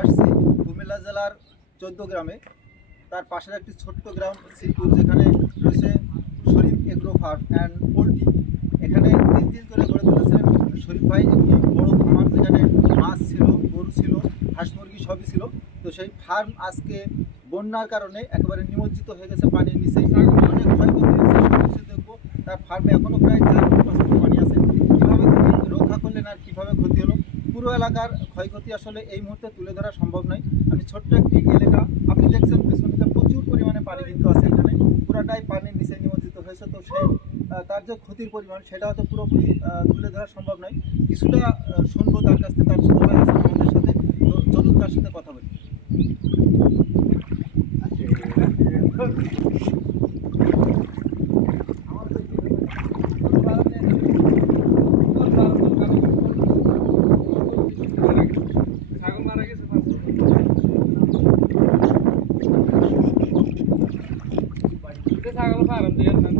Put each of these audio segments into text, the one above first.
আসছি কুমিল্লা জেলার চোদ্দ গ্রামে। তার পাশের একটি ছোট্ট গ্রাম শ্রীপুর, যেখানে রয়েছে Sharif agro farm and poultry. এখানে তিন দিন করে গড়ে তুলেছেন শরীফ ভাই। একটি বড় খামার যেখানে মাছ ছিল, গরু ছিল, হাঁস মুরগি সবই ছিল। তো সেই ফার্ম আজকে বন্যার কারণে একেবারে নিমজ্জিত হয়ে গেছে পানির নিচে। অনেক ক্ষয়ক্ষতি হয়েছে দেখব। তার ফার্মে এখনও প্রায় চার পানি আছে। কীভাবে রক্ষা করলেন আর কীভাবে ক্ষতি হলো? পুরো এলাকার ক্ষয়ক্ষতি আসলে এই মুহূর্তে তুলে ধরা সম্ভব নয়। আমি ছোট্ট একটি এলাকা, আপনি দেখছেন পেছনটা প্রচুর পরিমাণে পানি কিন্তু আছে এখানে। পুরাটাই পানির নিচে নিমজ্জিত হয়েছে, তো সেই তার যে ক্ষতির পরিমাণ সেটা হয়তো পুরোপুরি তুলে ধরা সম্ভব নয়। কিছুটা শুনব তার কাছ থেকে, তার আছে আমাদের সাথে চলুন তার সাথে কথা বলি ছাগল মারা গেছে পাঁচশো ছাগল ফার্ম দিয়ে আছে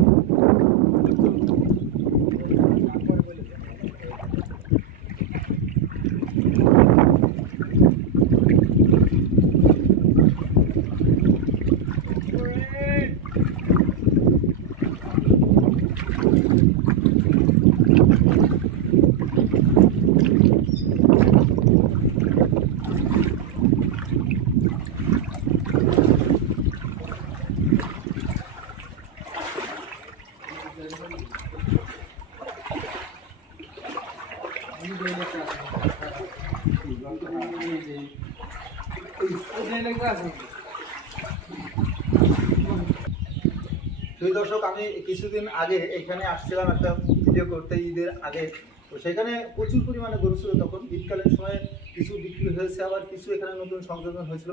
দুই দর্শক আমি কিছুদিন আগে এখানে আসছিলাম একটা ভিডিও করতে ঈদের আগে। তো সেখানে প্রচুর পরিমাণে গরু ছিল তখন। ঈদকালীন সময়ে কিছু বিক্রি হয়েছে আবার কিছু এখানে নতুন সংযোজন হয়েছিল।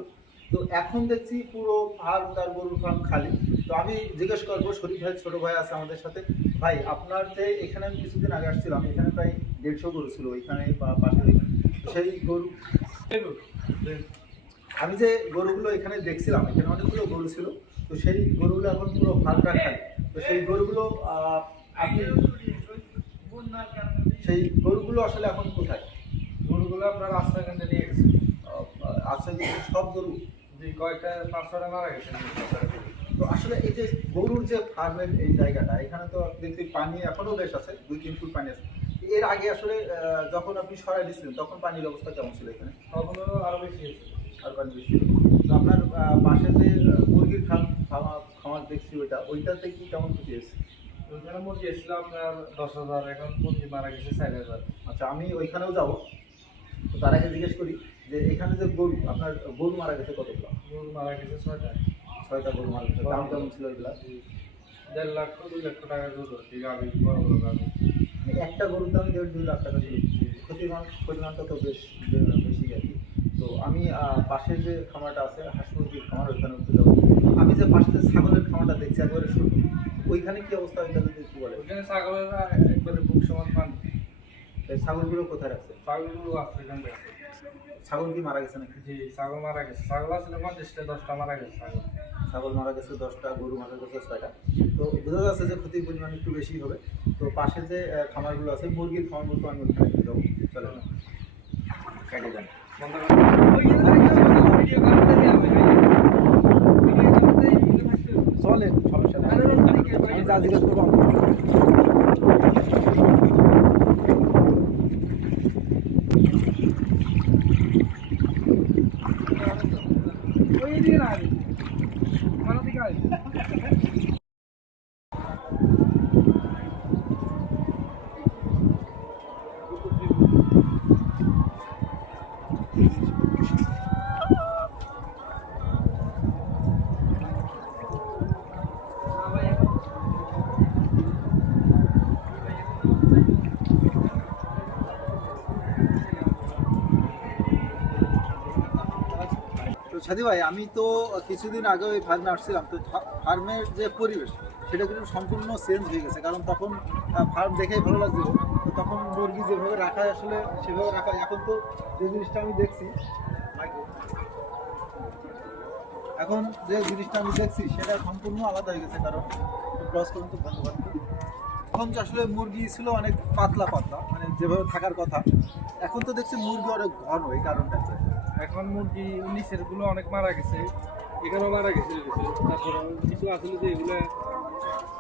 তো এখন দেখছি পুরো ফার্ম তার গরুর ফার্ম খালি। তো আমি জিজ্ঞেস করব শরীফ ভাই ছোটো ভাই আছে আমাদের সাথে। ভাই আপনার যে এখানে আমি কিছুদিন আগে আসছিলাম এখানে প্রায় দেড়শো গরু ছিল ওইখানে বা পাশে সেই গরু। আমি যে গরুগুলো এখানে দেখছিলাম এখানে অনেকগুলো গরু ছিল। তো সেই গরুগুলো এখন পুরো ফাঁকা খায় তো সেই গরুগুলো আপনি সেই গরুগুলো আসলে এখন কোথায়? গরুগুলো আপনার রাস্তাঘাটে নিয়ে গেছে। আছে যে সব গরু। যে কয়েকটা পাঁচশোটা মারা গেছে তো আসলে এই যে গরুর যে ফার্মের এই জায়গাটা এখানে তো দেখছি পানি এখনও বেশ আছে দুই তিন ফুট পানি আছে। এর আগে আসলে যখন আপনি সরাই দিচ্ছিলেন তখন পানির অবস্থা কেমন ছিল এখানে? তখনও আরও বেশি আর পানি বেশি তো আপনার পাশে যে মুরগির খাম খামার খামার দেখছি ওইটা ওইটাতে কি কেমন ক্ষতি হয়েছে? ওইখানে মুরগি এসেছিল আপনার দশ হাজার এখন মুরগি মারা গেছে চার হাজার। আচ্ছা আমি ওইখানেও যাব। তো তার আগে জিজ্ঞেস করি যে এখানে যে গরু আপনার গরু মারা গেছে কতগুলো? গরু মারা গেছে ছয়টা। ছয়টা গরু মারা গেছে। দাম কেমন ছিল এগুলা দেড় লক্ষ দুই লক্ষ টাকা দুধ হচ্ছে গাভি বড় বড় গাভি। মানে একটা গরুর দাম দেড় দুই লাখ টাকা ক্ষতির পরিমাণটা তো বেশ বেশি আর কি। তো আমি পাশের যে খামারটা আছে হাঁস মুরগির খামার ওইখানে উঠতে যাব। আমি যে পাশে ছাগলের খামারটা দেখছি একবারে শুরু ওইখানে কি অবস্থা ওইটা যদি একটু বলে ওইখানে ছাগলের একবারে বুক সমান পান। ছাগলগুলো কোথায় রাখছে? ছাগলগুলো আছে এখানে ছাগল কি মারা গেছে নাকি? জি ছাগল মারা গেছে। ছাগল আসলে পঞ্চাশটা দশটা মারা গেছে ছাগল। ছাগল মারা গেছে দশটা গরু মারা গেছে ছয়টা। তো বোঝা যাচ্ছে যে ক্ষতির পরিমাণ একটু বেশি হবে। তো পাশে যে খামারগুলো আছে মুরগির খামারগুলো আমি ওখানে চলে না কেটে যান বন্ধ করে চলে সমস্যা নেই আমি যা জিজ্ঞেস করব ওই দিকে না ভালো দিকে তো সাথী ভাই, আমি তো কিছুদিন আগে ওই ফার্মে আসছিলাম, তো ফার্মের যে পরিবেশ, সেটা কিন্তু সম্পূর্ণ চেঞ্জ হয়ে গেছে। কারণ তখন ফার্ম দেখেই ভালো লাগছিল, তো তখন মুরগি যেভাবে রাখা আসলে সেভাবে রাখা। এখন তো যে জিনিসটা আমি দেখছি, এখন যে জিনিসটা আমি দেখছি, সেটা সম্পূর্ণ আলাদা হয়ে গেছে, কারণ ক্রস করুন তো, ধন্যবাদ। তখন যে আসলে মুরগি ছিল অনেক পাতলা পাতলা মানে যেভাবে থাকার কথা, এখন তো দেখছি মুরগি অনেক ঘন, এই কারণটা এখন মুরগি নিচেরগুলো অনেক মারা গেছে। এখানেও মারা গেছে তারপর কিছু আসলে যে এগুলো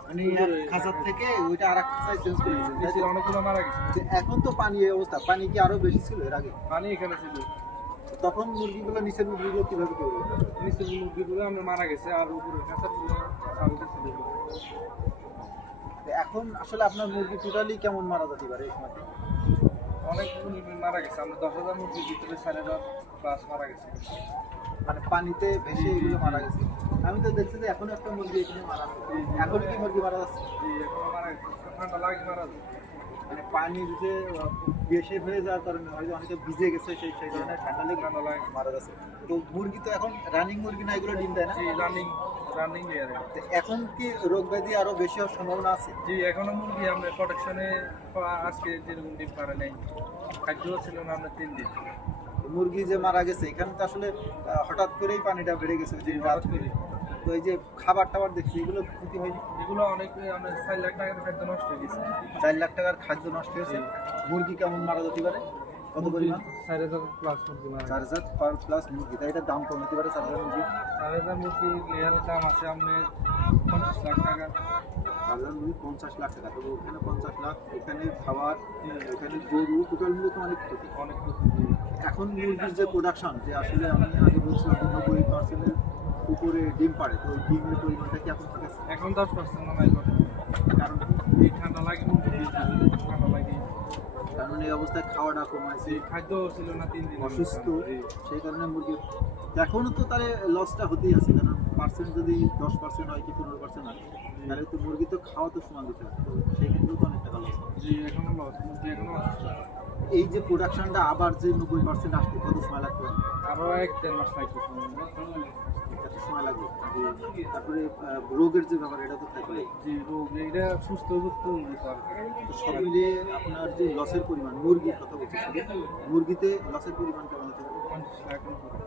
মানে খাঁচার থেকে ওইটা আর এক খাঁচায় চেঞ্জ করে দিয়েছেন তাই তো? নিচের অনেকগুলো মারা গেছে। এখন তো পানি এই অবস্থা। পানি কি আরও বেশি ছিল এর আগে? পানি এখানে ছিল। তখন মুরগিগুলো নিচের মুরগিগুলো কীভাবে করব নিচের মুরগিগুলো আমরা মারা গেছে আর উপরে ছিল। এখন আসলে আপনার মুরগি টোটালি কেমন মারা যেতে পারে এই অনেক মারা গেছে। আমরা দশ হাজার মুরগির ভিতরে চার হাজার প্লাস মারা গেছে। মানে পানিতে ভেসে এগুলো মারা গেছে। আমি তো দেখছি যে এখনও একটা মুরগি এখানে মারা এখন কি মুরগি মারা যাচ্ছে? এখনও মারা গেছে। ঠান্ডা লাগে মারা যায় মানে পানির যে বেশি হয়ে যাওয়ার কারণে হয়তো অনেকে ভিজে গেছে সেই সেই কারণে ঠান্ডা লেগে ঠান্ডা লাগে। মারা যাচ্ছে। তো মুরগি তো এখন রানিং মুরগি না এগুলো ডিম দেয় না? রানিং রানিং লেয়ারে এখন কি রোগ ব্যাধি আরও বেশি হওয়ার সম্ভাবনা আছে? জি এখনও মুরগি আমরা প্রোটেকশনে আজকে যেরকম ডিম পারে নাই। খাদ্য ছিল না আমরা তিন দিন। মুরগি যে মারা গেছে এখানে তো আসলে হঠাৎ করেই পানিটা বেড়ে গেছে যে রাত করে তো এই যে খাবার টাবার দেখছি এগুলো ক্ষতি হয়নি? এগুলো অনেক আমরা চার লাখ টাকার খাদ্য নষ্ট হয়ে গেছে। চার লাখ টাকার খাদ্য নষ্ট হয়েছে। মুরগি কেমন মারা যেতে পারে? কত পরিমাণ? চার হাজার প্লাস মুরগি মারা চার হাজার প্লাস মুরগি। তাই এটার দাম কম হতে পারে চার হাজার মুরগি? চার হাজার মুরগি লেয়ারের দাম আছে আপনার পঞ্চাশ লাখ টাকা। মুরগি পঞ্চাশ লাখ টাকা। তবে ওখানে পঞ্চাশ লাখ এখানে খাবার এখানে গরু টোটাল মূলত অনেক ক্ষতি। অনেক এখন মুরগির যে প্রোডাকশন যে আসলে আমি আগে বলছিলাম নব্বই পার্সেন্টের উপরে ডিম পাড়ে তো ওই ডিমের পরিমাণটা কি এখন এখন দশ পার্সেন্ট করে কারণ এই ঠান্ডা লাগে ঠান্ডা লাগে কারণ এই অবস্থায় খাওয়াটা কমাইছে। খাদ্য ছিল না তিন দিন অসুস্থ সেই কারণে মুরগি এখনও তো তাহলে লসটা হতেই আছে কারণ পার্সেন্ট যদি দশ পার্সেন্ট হয় কি পনেরো পার্সেন্ট হয় তাহলে তো মুরগি তো খাওয়া তো সমান দিতে হবে। তো সেই ক্ষেত্রেও তো অনেক টাকা লস জি এখনও লস মুরগি এখনও এই যে প্রোডাকশনটা আবার যে নব্বই পার্সেন্ট আসতে কত সময় লাগবে? আরও এক দেড় মাস লাগবে এত সময় লাগবে। তারপরে রোগের যে ব্যাপার এটা তো থাকবে জি রোগ এটা সুস্থ তো সব মিলিয়ে আপনার যে লসের পরিমাণ মুরগির কথা বলছি মুরগিতে লসের পরিমাণ কেমন হতে পারে? পঞ্চাশ লাখ উপরে।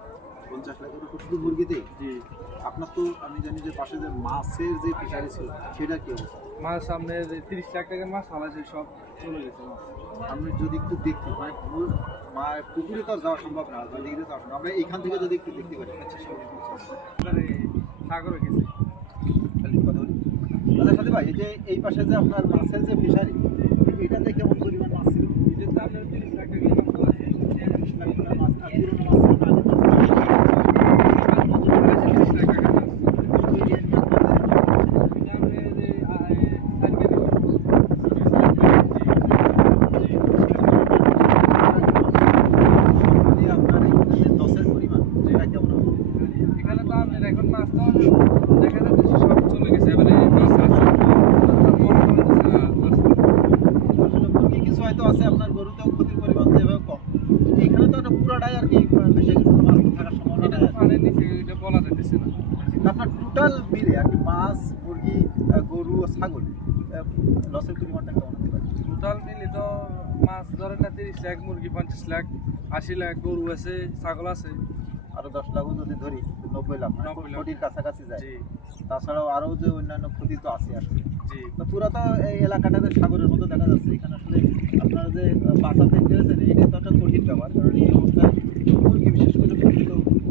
পঞ্চাশ লাখের উপর শুধু মুরগিতেই? জি। আপনার তো আমি জানি যে পাশে যে মাছের যে ফিশারি ছিল সেটা কি অবস্থা? মাছ সামনে যে তিরিশ লাখ টাকার মাছ হালাইছে সব চলে গেছে মাছ। আমি যদি একটু দেখতে মানে পুকুর মা পুকুরে তো যাওয়া সম্ভব না বা দিকে যাওয়া সম্ভব আমরা এইখান থেকে যদি একটু দেখতে পারি। আচ্ছা সাগরে গেছে। কথা বলি। দাদা সাথে ভাই এই যে এই পাশে যে আপনার মাছের যে ফিশারি এটাতে কেমন পরিমাণ মাছ ছিল? এটা তো আপনার তিরিশ লাখ টাকার মাছ মাছ আর পুরোনো মাছ ছিল না, আগের মাছ ছিল। তিরিশ লাখ টাকার মাছ কত দিয়ে নিয়ে আপনাদের এটা আপনি যে আহ, দিয়ে আপনার এই যে দশের পরিমাণ এটা কেমন হবে? এখানে তো আপনার এখন মাছ তো দেখা যাচ্ছে সব চলে গেছে এবারে মাছ আছে বড় বড় মাছ আছে। আসলে মুরগি কিছু হয়তো আছে আপনার গরুতেও ক্ষতির পরিমাণ তো এভাবে কম এখানে তো একটা পুরাটাই আর কি ভেসে গেছে তো মাছ তো থাকার সম্ভাবনা এটা নাই তো পানির নিচে এটা বলা না আপনার টোটাল মিলে আর কি মাছ মুরগি গরু ছাগল লসের পরিমাণটা কেমন হতে পারে? টোটাল মিলে তো মাছ ধরেন না তিরিশ লাখ মুরগি পঞ্চাশ লাখ আশি লাখ গরু আছে ছাগল আছে। আরও দশ লাখও যদি ধরি নব্বই লাখ মানে নব্বই লাখ। কোটির কাছাকাছি যায়। তাছাড়াও আরও যে অন্যান্য ক্ষতি তো আছে আসলে। জি। তো পুরো তো এই এলাকাটাতে সাগরের মতো দেখা যাচ্ছে। এখানে আসলে আপনারা যে বাঁচাতে পেরেছেন এটা তো একটা কঠিন ব্যাপার। কারণ এই অবস্থায় মুরগি বিশেষ করে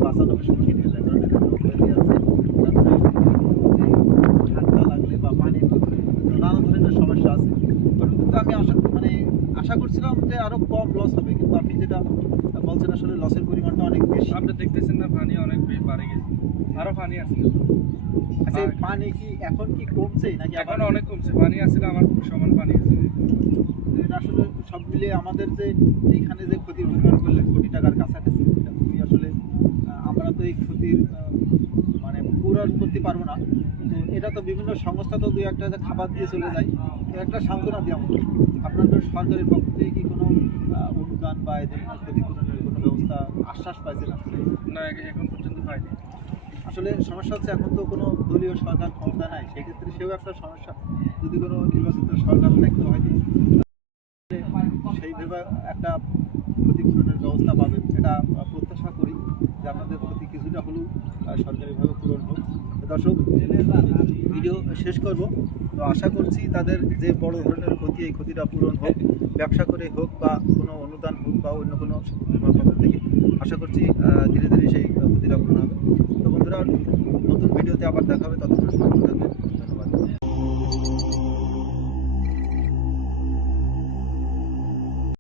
বাঁচানো বেশ কঠিন হয়ে যায়। কারণ এদের রোগ ব্যাধি আছে তারপরে যে ঠান্ডা লাগলে বা পানি লাগলে তো নানা ধরনের সমস্যা আছে কিন্তু আমি আশা মানে আশা করছিলাম যে আরও কম লস হবে কিন্তু আপনি যেটা বলছেন আসলে লসের পরিমাণটা অনেক বেশি। আপনি দেখতেছেন না পানি অনেক বাড়ে গেছে। আরও পানি আছে আচ্ছা পানি কি এখন কি কমছে নাকি এখন অনেক কমছে। পানি আছে আমার সমান পানি আছে। এটা আসলে সব মিলিয়ে আমাদের যে এইখানে যে ক্ষতির পরিমাণ করলেন কোটি টাকার কাছাকাছি এটা খুবই আসলে আমরা তো এই ক্ষতির মানে করতে পারব না। তো এটা তো বিভিন্ন সংস্থা তো দুই একটা খাবার দিয়ে চলে যায়। একটা সান্ত্বনা দিয়ে আমাদের আপনাদের সরকারের পক্ষ থেকে কি কোনো অনুদান বা এদের ক্ষতিপূরণের কোনো ব্যবস্থা আশ্বাস পাইছেন আসলে না এখন পর্যন্ত পাইনি। আসলে সমস্যা হচ্ছে এখন তো কোনো দলীয় সরকার ক্ষমতা নাই। সেক্ষেত্রে সেও একটা সমস্যা। যদি কোনো নির্বাচিত সরকার থাকতে হয়তো সেইভাবে একটা ক্ষতিপূরণের ব্যবস্থা পাবেন। এটা প্রত্যাশা করি। যে আপনাদের ক্ষতি কিছুটা হলেও সরকারিভাবে পূরণ হোক। দর্শক, ভিডিও শেষ করব। তো আশা করছি তাদের যে বড় ধরনের ক্ষতি, এই ক্ষতিটা পূরণ হোক, ব্যবসা করে হোক বা কোনো অনুদান হোক বা অন্য কোনো পক্ষ থেকে, আশা করছি ধীরে ধীরে সেই ক্ষতিটা পূরণ হবে। তো বন্ধুরা, নতুন ভিডিওতে আবার দেখা হবে। ততক্ষণ ভালো থাকবেন।